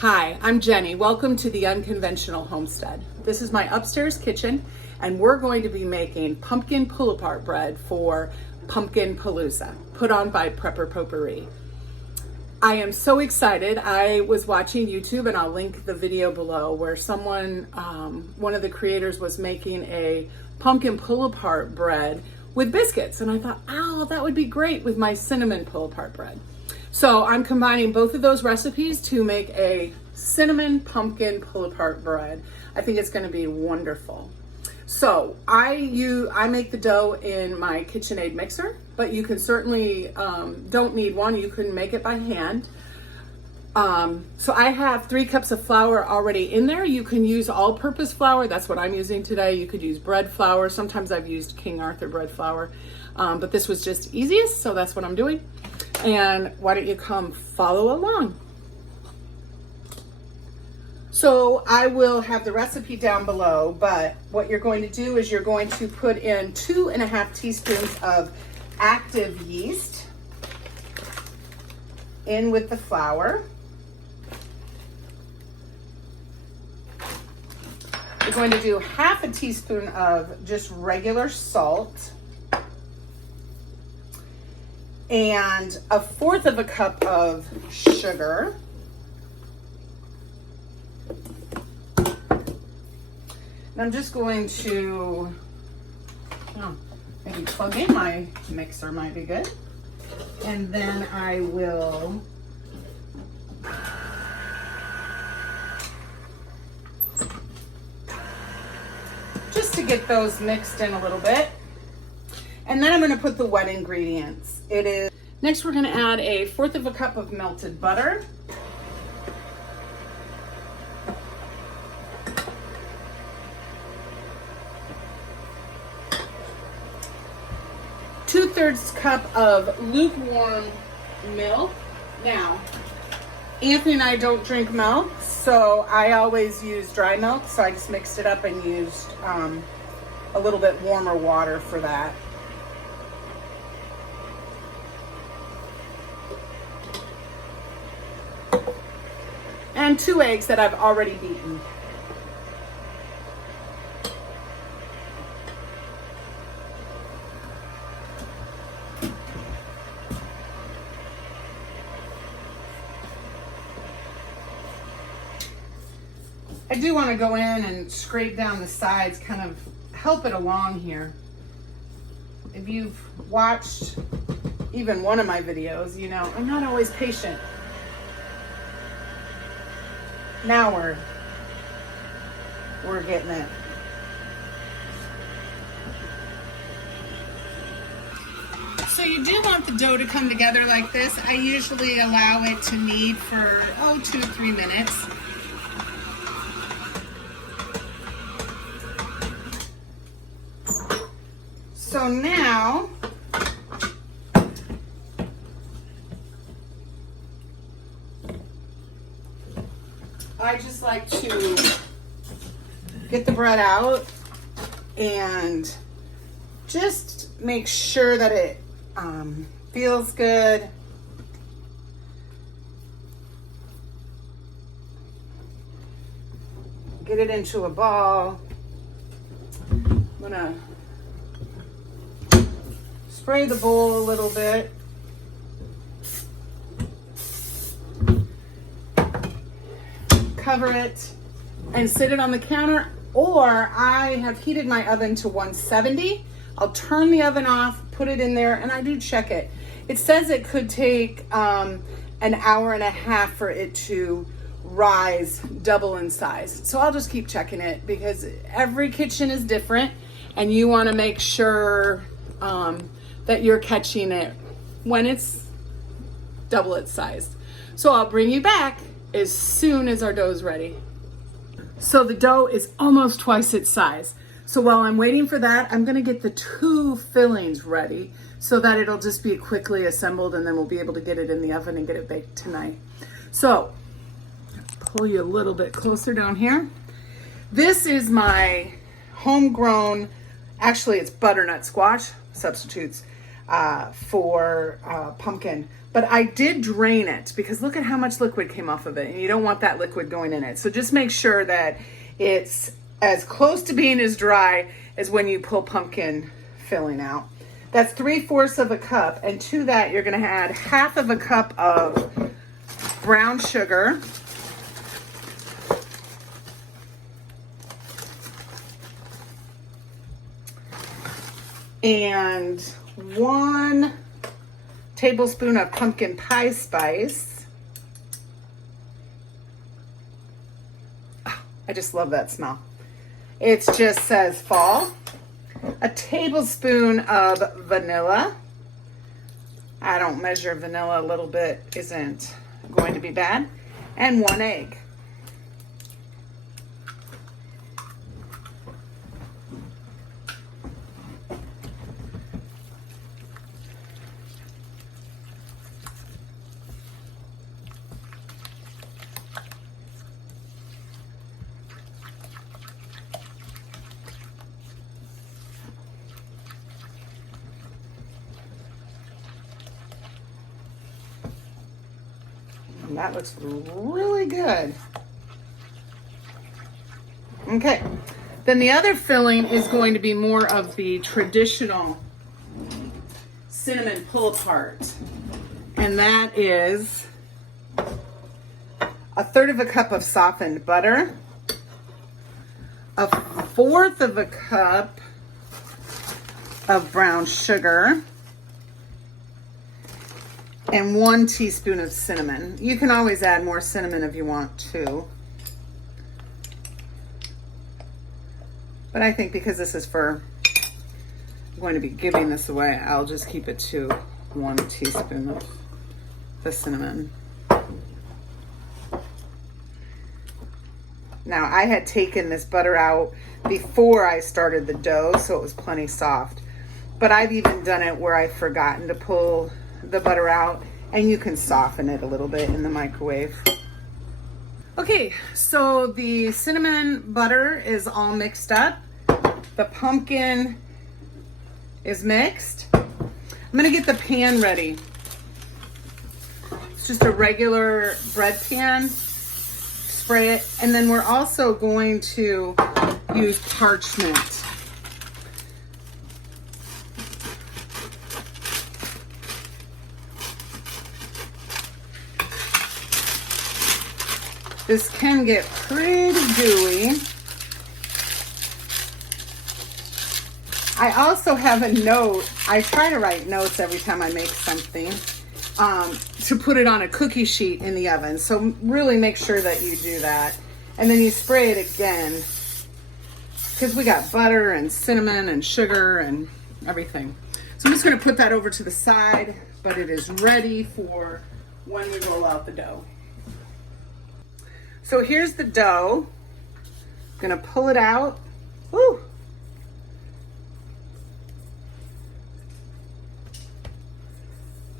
Hi, I'm Jenny. Welcome to the Unconventional Homestead. This is my upstairs kitchen, and we're going to be making pumpkin pull-apart bread for PumpkinPalooza, put on by Puree. I am so excited. I was watching YouTube, and I'll link the video below, where someone, one of the creators was making a pumpkin pull-apart bread with biscuits, and I thought, oh, that would be great with my cinnamon pull-apart bread. So I'm combining both of those recipes to make a cinnamon pumpkin pull-apart bread. I think it's going to be wonderful. So I make the dough in my KitchenAid mixer, but you can certainly don't need one. You can make it by hand. So I have 3 cups of flour already in there. You can use all-purpose flour. That's what I'm using today. You could use bread flour. Sometimes I've used King Arthur bread flour, but this was just easiest, so that's what I'm doing. And why don't you come follow along? So I will have the recipe down below, but what you're going to do is you're going to put in 2.5 teaspoons of active yeast in with the flour. You're going to do 1/2 teaspoon of just regular salt and 1/4 cup of sugar. And I'm just going to, maybe plug in my mixer might be good. And then I will just to get those mixed in a little bit. And then I'm going to put the wet ingredients. Next we're going to add 1/4 cup of melted butter. Two-thirds cup of lukewarm milk. Now, Anthony and I don't drink milk, so I always use dry milk. So I just mixed it up and used a little bit warmer water for that. And 2 eggs that I've already beaten. I do want to go in and scrape down the sides, kind of help it along here. If you've watched even one of my videos, you know I'm not always patient. Now we're getting it. So you do want the dough to come together like this. I usually allow it to knead for 2 to 3 minutes. So now I just like to get the bread out and just make sure that it feels good. Get it into a ball. I'm gonna spray the bowl a little bit. Cover it and sit it on the counter, or I have heated my oven to 170. I'll turn the oven off, put it in there, and I do check it. It says it could take an hour and a half for it to rise double in size. So I'll just keep checking it because every kitchen is different and you want to make sure that you're catching it when it's double its size. So I'll bring you back as soon as our dough is ready. So the dough is almost twice its size. So while I'm waiting for that, I'm gonna get the 2 fillings ready so that it'll just be quickly assembled, and then we'll be able to get it in the oven and get it baked tonight. So pull you a little bit closer down here. This is my homegrown, actually it's butternut squash substitutes. for pumpkin. But I did drain it because look at how much liquid came off of it, and you don't want that liquid going in it. So just make sure that it's as close to being as dry as when you pull pumpkin filling out. That's 3/4 of a cup, and to that you're gonna add 1/2 of a cup of brown sugar. And 1 tablespoon of pumpkin pie spice. Oh, I just love that smell. It just says fall. A tablespoon of vanilla. I don't measure vanilla, a little bit isn't going to be bad. And 1 egg. And that looks really good. Okay, then the other filling is going to be more of the traditional cinnamon pull apart. And that is 1/3 of a cup of softened butter, 1/4 of a cup of brown sugar, and 1 teaspoon of cinnamon. You can always add more cinnamon if you want to. But I think because this is I'm going to be giving this away, I'll just keep it to 1 teaspoon of the cinnamon. Now, I had taken this butter out before I started the dough, so it was plenty soft. But I've even done it where I've forgotten to pull the butter out, and you can soften it a little bit in the microwave. Okay, so the cinnamon butter is all mixed up. The pumpkin is mixed. I'm gonna get the pan ready. It's just a regular bread pan. Spray it, and then we're also going to use parchment. This can get pretty gooey. I also have a note. I try to write notes every time I make something to put it on a cookie sheet in the oven. So really make sure that you do that. And then you spray it again because we got butter and cinnamon and sugar and everything. So I'm just going to put that over to the side, but it is ready for when we roll out the dough. So here's the dough. I'm gonna pull it out. Woo!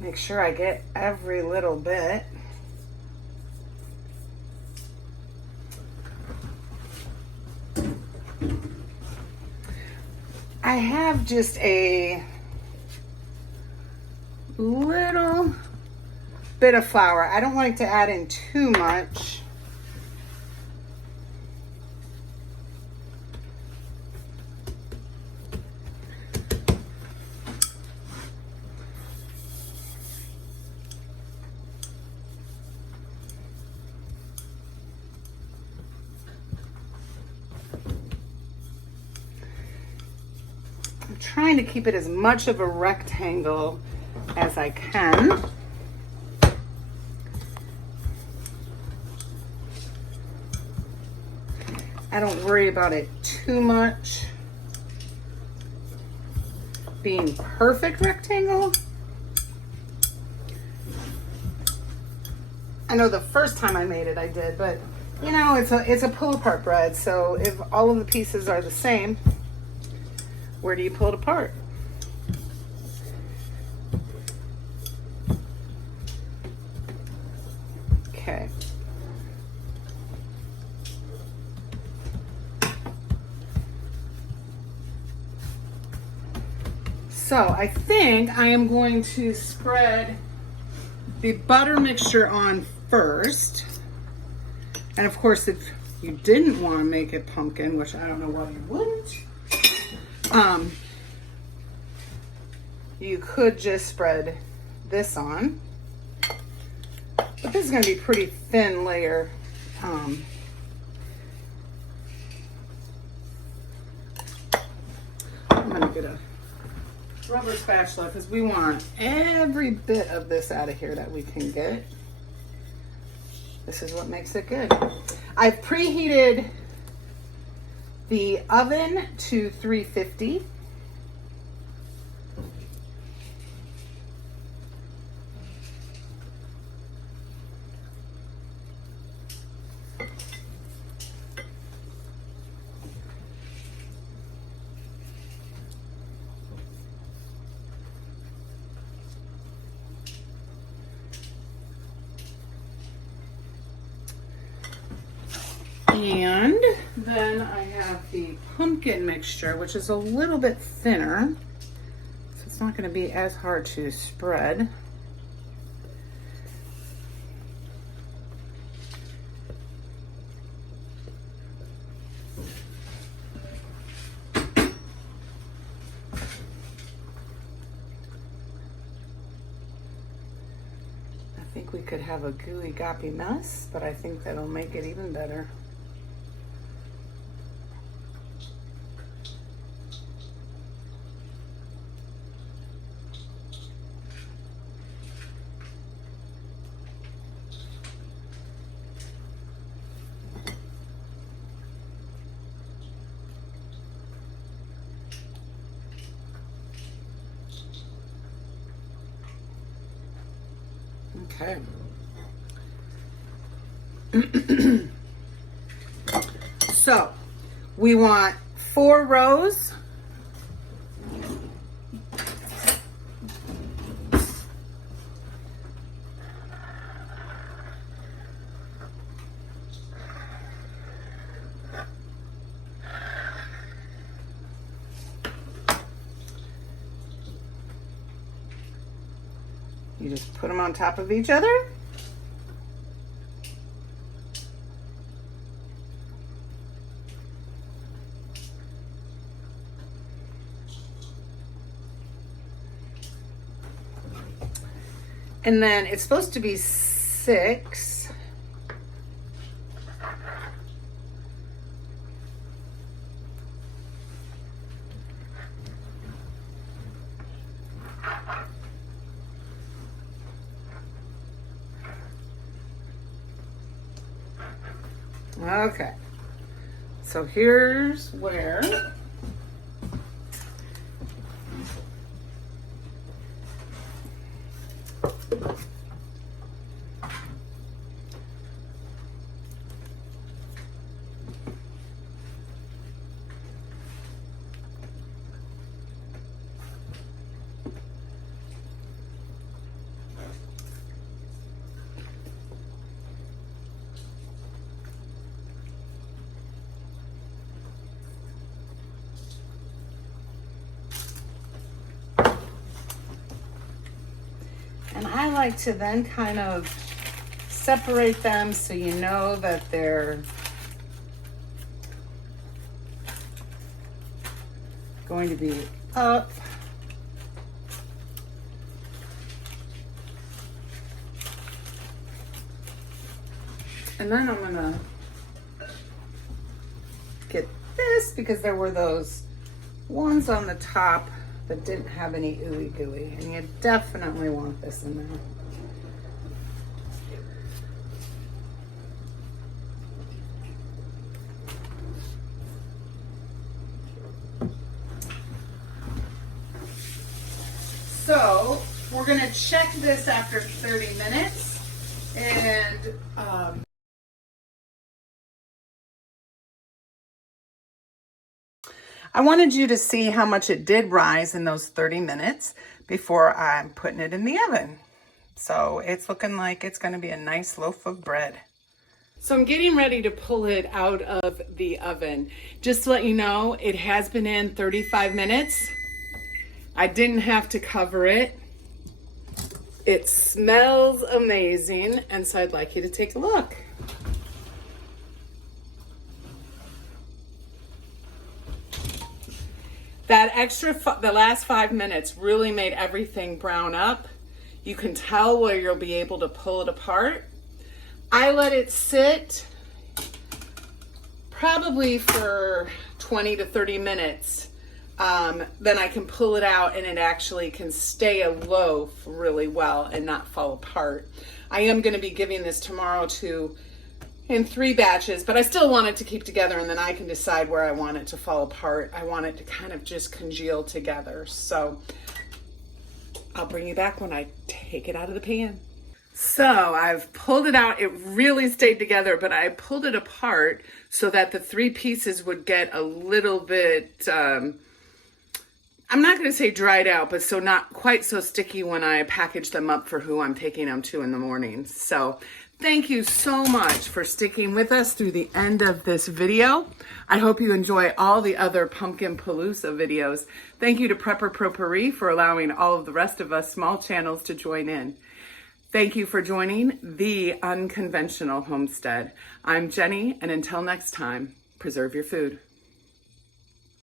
Make sure I get every little bit. I have just a little bit of flour. I don't like to add in too much. Trying to keep it as much of a rectangle as I can. I don't worry about it too much being perfect rectangle. I know the first time I made it I did, but you know, it's a pull apart bread, so if all of the pieces are the same, where do you pull it apart? Okay. So I think I am going to spread the butter mixture on first. And of course, if you didn't want to make it pumpkin, which I don't know why you wouldn't, you could just spread this on. But this is going to be a pretty thin layer. I'm going to get a rubber spatula because we want every bit of this out of here that we can get. This is what makes it good. I've preheated the oven to 350. And then I have the pumpkin mixture, which is a little bit thinner, so it's not going to be as hard to spread. I think we could have a gooey goppy mess, but I think that'll make it even better. Okay. So we want 4 rows. You just put them on top of each other. And then it's supposed to be 6. Okay, so here's where and I like to then kind of separate them so you know that they're going to be up. And then I'm gonna get this because there were those ones on the top that didn't have any ooey gooey, and you definitely want this in there. So we're gonna check this after 30 minutes, and I wanted you to see how much it did rise in those 30 minutes before I'm putting it in the oven. So it's looking like it's going to be a nice loaf of bread. So I'm getting ready to pull it out of the oven. Just to let you know, it has been in 35 minutes. I didn't have to cover it. It smells amazing, and so I'd like you to take a look. That extra, the last 5 minutes really made everything brown up. You can tell where you'll be able to pull it apart. I let it sit probably for 20 to 30 minutes. Then I can pull it out and it actually can stay a loaf really well and not fall apart. I am going to be giving this tomorrow in 3 batches, but I still want it to keep together, and then I can decide where I want it to fall apart. I want it to kind of just congeal together. So I'll bring you back when I take it out of the pan. So I've pulled it out. It really stayed together, but I pulled it apart so that the 3 pieces would get a little bit, I'm not going to say dried out, but so not quite so sticky when I package them up for who I'm taking them to in the morning. So thank you so much for sticking with us through the end of this video. I hope you enjoy all the other PumpkinPalooza videos. Thank you to Prepper Pro Puree for allowing all of the rest of us small channels to join in. Thank you for joining the Unconventional Homestead. I'm Jenny, and until next time, preserve your food.